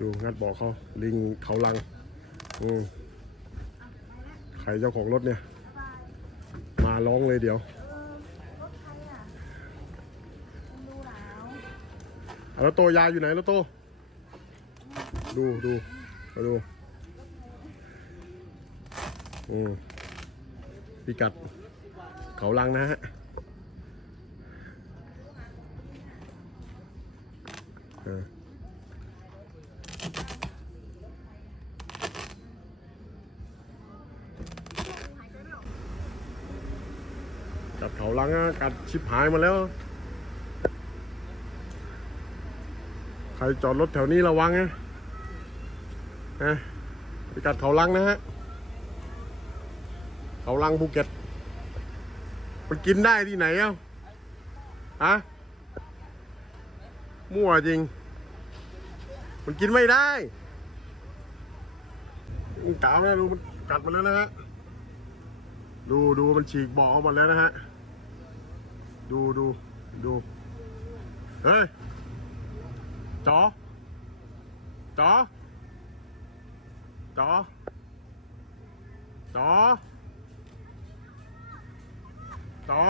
ดูงัดบอกเขาลิงเขาลังอืมใครเจ้าของรถเนี่ย มาร้องเลยเดี๋ยวรถใครอะคุณดูแล้วโตยาอยู่ไหนแล้วโต ดูดูมาดูอืมพิกัดเขาลังนะฮะเออ กัดเขาลังอะกัดชิบหายมาแล้ว ใครจอดรถแถวนี้ระวังนะนะไปกัดเขาลังนะฮะเขาลังภูเก็ตมันกินได้ที่ไหนเอ้าฮะมั่วจริง มันกินไม่ได้กาวนะดูมันกัดมาแล้วนะฮะดูดูมันฉีกบาะออกหมดแล้วนะฮะ ดูดูดู เฮ้ยจอจอจอจอจอ